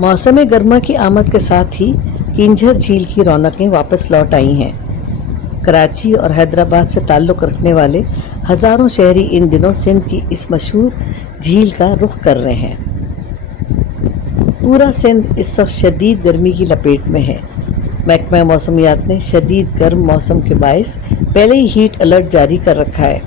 मौसम गर्मा की आमद के साथ ही किंझर झील की रौनकें वापस लौट आई हैं। कराची और हैदराबाद से ताल्लुक़ रखने वाले हज़ारों शहरी इन दिनों सिंध की इस मशहूर झील का रुख कर रहे हैं। पूरा सिंध इस वक्त शदीद गर्मी की लपेट में है। महकमा मौसमियात ने शदीद गर्म मौसम के बायस पहले ही हीट अलर्ट जारी कर रखा है।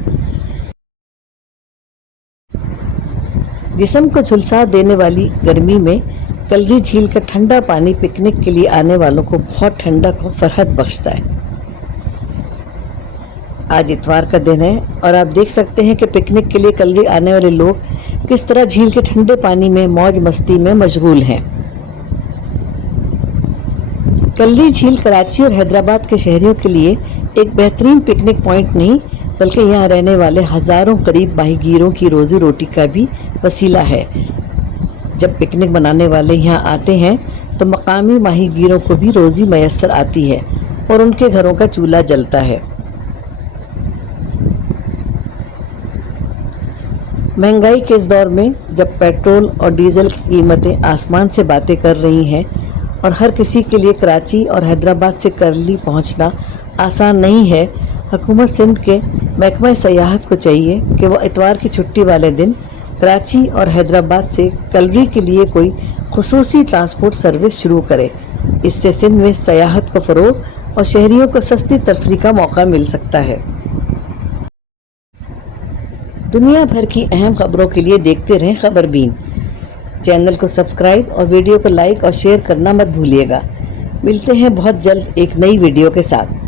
जिस्म को झुलसा देने वाली गर्मी में कलरी झील का ठंडा पानी पिकनिक के लिए आने वालों को बहुत ठंडक और फरहत बख्शता है। आज इतवार का दिन है और आप देख सकते हैं कि पिकनिक के लिए कलरी आने वाले लोग किस तरह झील के ठंडे पानी में मौज मस्ती में मशगूल हैं। कलरी झील कराची और हैदराबाद के शहरियों के लिए एक बेहतरीन पिकनिक पॉइंट नहीं बल्कि यहाँ रहने वाले हज़ारों करीब माहीगीरों की रोज़ी रोटी का भी वसीला है। जब पिकनिक मनाने वाले यहाँ आते हैं तो मकामी माहीगीरों को भी रोज़ी मैसर आती है और उनके घरों का चूल्हा जलता है। महंगाई के इस दौर में जब पेट्रोल और डीजल की कीमतें आसमान से बातें कर रही हैं और हर किसी के लिए कराची और हैदराबाद से करली पहुंचना आसान नहीं है, हुकूमत सिंध के महकमा सयाहत को चाहिए कि वह इतवार की छुट्टी वाले दिन कराची और हैदराबाद से कलरी के लिए कोई खुसूसी ट्रांसपोर्ट सर्विस शुरू करे। इससे सिंध में सयाहत को फ़रोग़ और शहरियों को सस्ती तफरीह का मौका मिल सकता है। दुनिया भर की अहम खबरों के लिए देखते रहें खबरबीन। चैनल को सब्सक्राइब और वीडियो को लाइक और शेयर करना मत भूलिएगा। मिलते हैं बहुत जल्द एक नई वीडियो के साथ।